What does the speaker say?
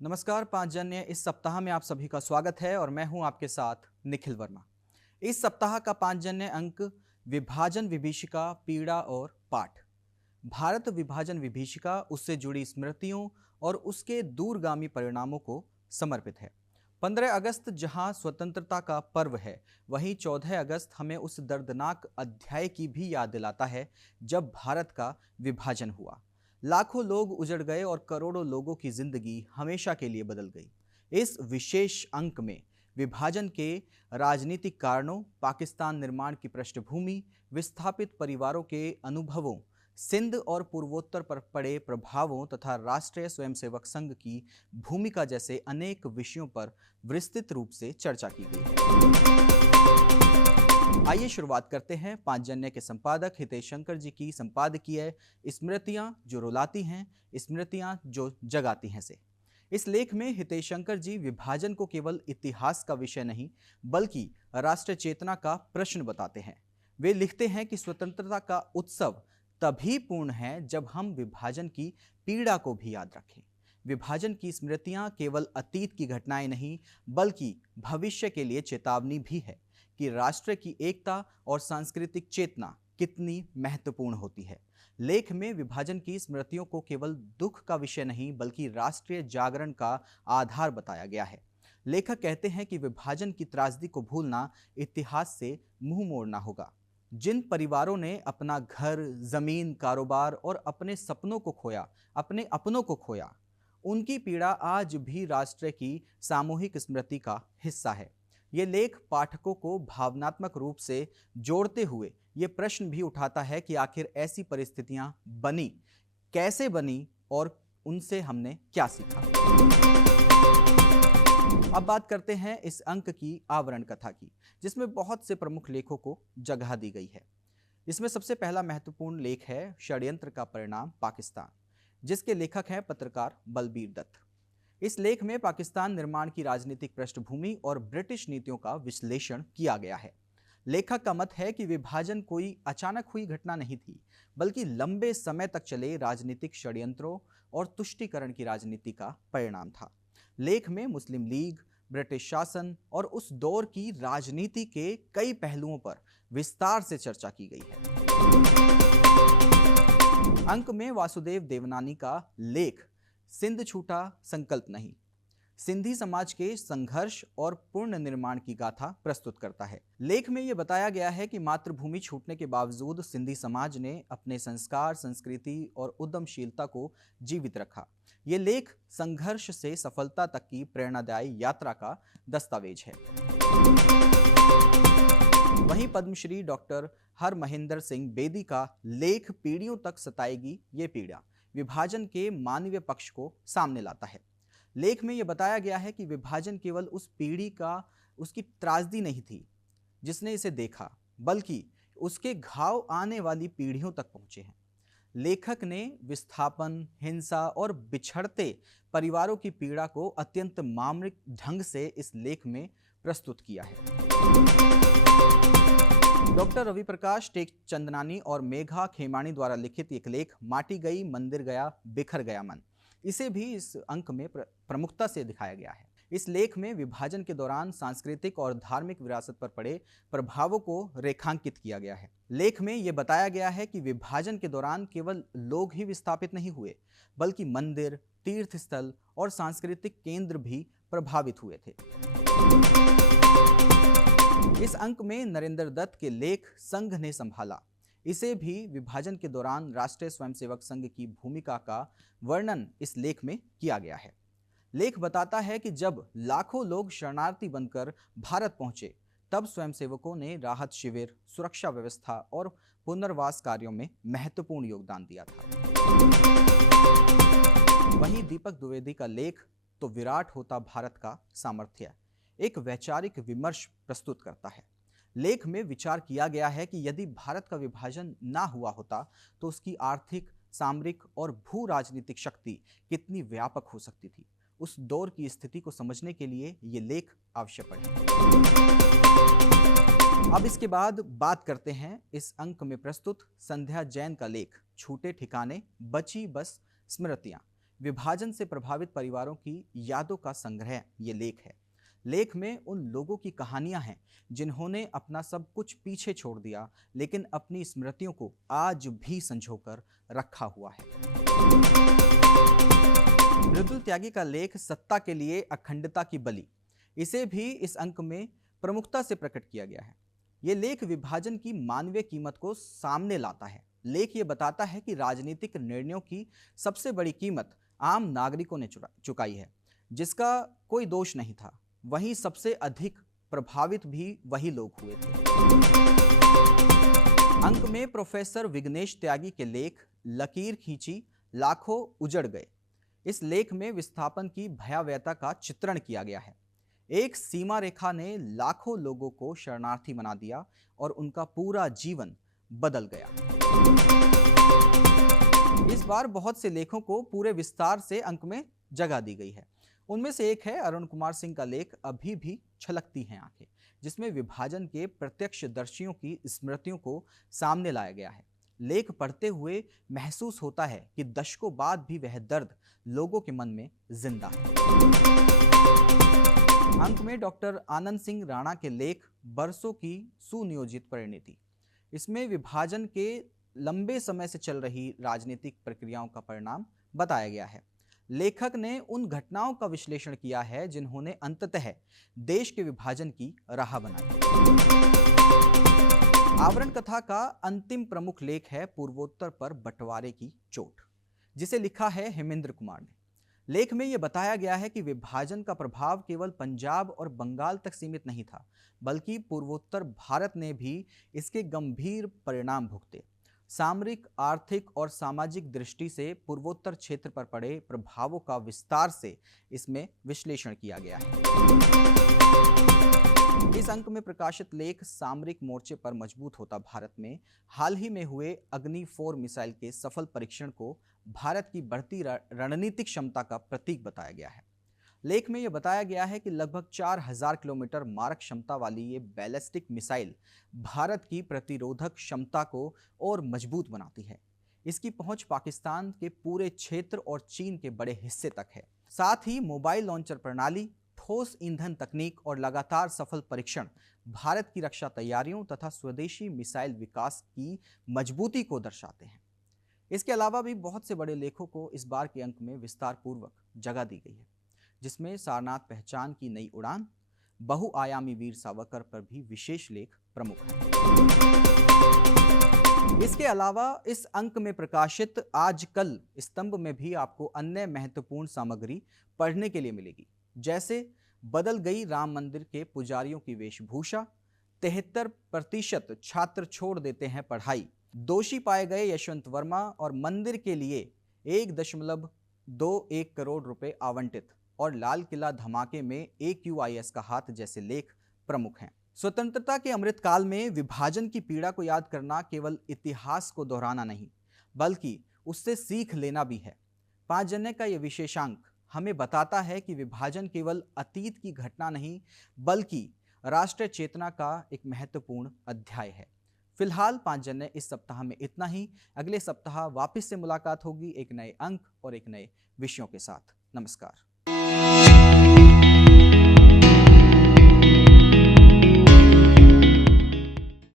नमस्कार पांचजन्य, इस सप्ताह में आप सभी का स्वागत है और मैं हूं आपके साथ निखिल वर्मा। इस सप्ताह का पांचजन्य अंक विभाजन विभीषिका, पीड़ा और पाठ। भारत विभाजन विभीषिका उससे जुड़ी स्मृतियों और उसके दूरगामी परिणामों को समर्पित है। 15 अगस्त जहां स्वतंत्रता का पर्व है, वहीं 14 अगस्त हमें उस दर्दनाक अध्याय की भी याद दिलाता है जब भारत का विभाजन हुआ। लाखों लोग उजड़ गए और करोड़ों लोगों की जिंदगी हमेशा के लिए बदल गई। इस विशेष अंक में विभाजन के राजनीतिक कारणों, पाकिस्तान निर्माण की पृष्ठभूमि, विस्थापित परिवारों के अनुभवों, सिंध और पूर्वोत्तर पर पड़े प्रभावों तथा राष्ट्रीय स्वयंसेवक संघ की भूमिका जैसे अनेक विषयों पर विस्तृत रूप से चर्चा की गई है। आइए शुरुआत करते हैं पांचजन्य के संपादक हितेश शंकर जी की संपादकीय स्मृतियां जो रुलाती हैं, स्मृतियां जो जगाती हैं से। इस लेख में हितेश शंकर जी विभाजन को केवल इतिहास का विषय नहीं बल्कि राष्ट्रीय चेतना का प्रश्न बताते हैं। वे लिखते हैं कि स्वतंत्रता का उत्सव तभी पूर्ण है जब हम विभाजन की पीड़ा को भी याद रखें। विभाजन की स्मृतियां केवल अतीत की घटनाएं नहीं बल्कि भविष्य के लिए चेतावनी भी है कि राष्ट्र की एकता और सांस्कृतिक चेतना कितनी महत्वपूर्ण होती है। लेख में विभाजन की स्मृतियों को केवल दुख का विषय नहीं बल्कि राष्ट्रीय जागरण का आधार बताया गया है। लेखक कहते हैं कि विभाजन की त्रासदी को भूलना इतिहास से मुंह मोड़ना होगा। जिन परिवारों ने अपना घर, जमीन, कारोबार और अपने सपनों को खोया, अपने अपनों को खोया, उनकी पीड़ा आज भी राष्ट्र की सामूहिक स्मृति का हिस्सा है। ये लेख पाठकों को भावनात्मक रूप से जोड़ते हुए ये प्रश्न भी उठाता है कि आखिर ऐसी परिस्थितियां बनी, कैसे बनी और उनसे हमने क्या सीखा। अब बात करते हैं इस अंक की आवरण कथा की, जिसमें बहुत से प्रमुख लेखों को जगह दी गई है। इसमें सबसे पहला महत्वपूर्ण लेख है षड्यंत्र का परिणाम पाकिस्तान, जिसके लेखक हैं पत्रकार बलबीर दत्त। इस लेख में पाकिस्तान निर्माण की राजनीतिक पृष्ठभूमि और ब्रिटिश नीतियों का विश्लेषण किया गया है। लेखक का मत है कि विभाजन कोई अचानक हुई घटना नहीं थी बल्कि लंबे समय तक चले राजनीतिक षड्यंत्रों और तुष्टीकरण की राजनीति का परिणाम था। लेख में मुस्लिम लीग, ब्रिटिश शासन और उस दौर की राजनीति के कई पहलुओं पर विस्तार से चर्चा की गई है। अंक में वासुदेव देवनानी का लेख सिंध छूटा संकल्प नहीं, सिंधी समाज के संघर्ष और पूर्ण निर्माण की गाथा प्रस्तुत करता है। लेख में यह बताया गया है कि मातृभूमि छूटने के बावजूद सिंधी समाज ने अपने संस्कार, संस्कृति और उद्यमशीलता को जीवित रखा। यह लेख संघर्ष से सफलता तक की प्रेरणादायी यात्रा का दस्तावेज है। वहीं पद्मश्री डॉक्टर हरमहेंद्र सिंह बेदी का लेख पीढ़ियों तक सताएगी ये पीड़ा विभाजन के मानवीय पक्ष को सामने लाता है। लेख में यह बताया गया है कि विभाजन केवल उस पीढ़ी का उसकी त्रासदी नहीं थी जिसने इसे देखा, बल्कि उसके घाव आने वाली पीढ़ियों तक पहुंचे हैं। लेखक ने विस्थापन, हिंसा और बिछड़ते परिवारों की पीड़ा को अत्यंत मार्मिक ढंग से इस लेख में प्रस्तुत किया है। डॉक्टर रवि प्रकाश टेकचंदनानी और मेघा खेमानी द्वारा लिखित एक लेख माटी गई, मंदिर गया, बिखर गया मन, इसे भी इस अंक में प्रमुखता से दिखाया गया है। इस लेख में विभाजन के दौरान सांस्कृतिक और धार्मिक विरासत पर पड़े प्रभावों को रेखांकित किया गया है। लेख में यह बताया गया है कि विभाजन के दौरान केवल लोग ही विस्थापित नहीं हुए बल्कि मंदिर, तीर्थस्थल और सांस्कृतिक केंद्र भी प्रभावित हुए थे। इस अंक में नरेंद्र दत्त के लेख संघ ने संभाला, इसे भी विभाजन के दौरान राष्ट्रीय स्वयंसेवक संघ की भूमिका का वर्णन इस लेख में किया गया है। लेख बताता है कि जब लाखों लोग शरणार्थी बनकर भारत पहुंचे, तब स्वयंसेवकों ने राहत शिविर, सुरक्षा व्यवस्था और पुनर्वास कार्यों में महत्वपूर्ण योगदान दिया था। वहीं दीपक द्विवेदी का लेख तो विराट होता भारत का सामर्थ्य एक वैचारिक विमर्श प्रस्तुत करता है। लेख में विचार किया गया है कि यदि भारत का विभाजन ना हुआ होता तो उसकी आर्थिक, सामरिक और भू राजनीतिक शक्ति कितनी व्यापक हो सकती थी। उस दौर की स्थिति को समझने के लिए ये लेख आवश्यक है। अब इसके बाद बात करते हैं इस अंक में प्रस्तुत संध्या जैन का लेख छूटे ठिकाने, बची बस स्मृतियां। विभाजन से प्रभावित परिवारों की यादों का संग्रह ये लेख है। लेख में उन लोगों की कहानियां हैं जिन्होंने अपना सब कुछ पीछे छोड़ दिया, लेकिन अपनी स्मृतियों को आज भी संजोकर रखा हुआ है। मृदुल त्यागी का लेख सत्ता के लिए अखंडता की बलि, इसे भी इस अंक में प्रमुखता से प्रकट किया गया है। यह लेख विभाजन की मानवीय कीमत को सामने लाता है। लेख ये बताता है कि राजनीतिक निर्णयों की सबसे बड़ी कीमत आम नागरिकों ने चुकाई है, जिसका कोई दोष नहीं था। वहीं सबसे अधिक प्रभावित भी वही लोग हुए थे। अंक में प्रोफेसर विघ्नेश त्यागी के लेख लकीर खींची लाखों उजड़ गए, इस लेख में विस्थापन की भयावहता का चित्रण किया गया है। एक सीमा रेखा ने लाखों लोगों को शरणार्थी बना दिया और उनका पूरा जीवन बदल गया। इस बार बहुत से लेखों को पूरे विस्तार से अंक में जगह दी गई है। उनमें से एक है अरुण कुमार सिंह का लेख अभी भी छलकती हैं आंखें, जिसमें विभाजन के प्रत्यक्षदर्शियों की स्मृतियों को सामने लाया गया है। लेख पढ़ते हुए महसूस होता है कि दशकों बाद भी वह दर्द लोगों के मन में जिंदा है। अंक में डॉक्टर आनंद सिंह राणा के लेख बरसों की सुनियोजित परिणति, इसमें विभाजन के लंबे समय से चल रही राजनीतिक प्रक्रियाओं का परिणाम बताया गया है। लेखक ने उन घटनाओं का विश्लेषण किया है जिन्होंने अंततः देश के विभाजन की राह बनाई। आवरण कथा का अंतिम प्रमुख लेख है पूर्वोत्तर पर बंटवारे की चोट, जिसे लिखा है हेमेंद्र कुमार ने। लेख में यह बताया गया है कि विभाजन का प्रभाव केवल पंजाब और बंगाल तक सीमित नहीं था, बल्कि पूर्वोत्तर भारत ने भी इसके गंभीर परिणाम भुगते। सामरिक, आर्थिक और सामाजिक दृष्टि से पूर्वोत्तर क्षेत्र पर पड़े प्रभावों का विस्तार से इसमें विश्लेषण किया गया है। इस अंक में प्रकाशित लेख सामरिक मोर्चे पर मजबूत होता भारत में हाल ही में हुए अग्नि 4 मिसाइल के सफल परीक्षण को भारत की बढ़ती रणनीतिक क्षमता का प्रतीक बताया गया है। लेख में यह बताया गया है कि लगभग 4000 किलोमीटर मारक क्षमता वाली ये बैलिस्टिक मिसाइल भारत की प्रतिरोधक क्षमता को और मजबूत बनाती है। इसकी पहुंच पाकिस्तान के पूरे क्षेत्र और चीन के बड़े हिस्से तक है। साथ ही मोबाइल लॉन्चर प्रणाली, ठोस ईंधन तकनीक और लगातार सफल परीक्षण भारत की रक्षा तैयारियों तथा स्वदेशी मिसाइल विकास की मजबूती को दर्शाते हैं। इसके अलावा भी बहुत से बड़े लेखों को इस बार के अंक में विस्तार पूर्वक जगह दी गई है, जिसमें सारनाथ पहचान की नई उड़ान, बहुआयामी वीर सावरकर पर भी विशेष लेख प्रमुख है। इसके अलावा इस अंक में प्रकाशित आजकल स्तंभ में भी आपको अन्य महत्वपूर्ण सामग्री पढ़ने के लिए मिलेगी, जैसे बदल गई राम मंदिर के पुजारियों की वेशभूषा, 73% छात्र छोड़ देते हैं पढ़ाई, दोषी पाए गए यशवंत वर्मा और मंदिर के लिए 1.21 करोड़ रुपए आवंटित और लाल किला धमाके में AQIS का हाथ जैसे लेख प्रमुख हैं। स्वतंत्रता के अमृत काल में विभाजन की पीड़ा को याद करना केवल इतिहास को दोहराना नहीं, बल्कि उससे सीख लेना भी है। 5 जन्य का यह विशेषांक हमें बताता है कि विभाजन केवल अतीत की घटना नहीं, बल्कि राष्ट्रीय चेतना का एक महत्वपूर्ण अध्याय है। फिलहाल 5 जन्य इस सप्ताह में इतना ही। अगले सप्ताह वापस से मुलाकात होगी एक नए अंक और एक नए विषयों के साथ। नमस्कार।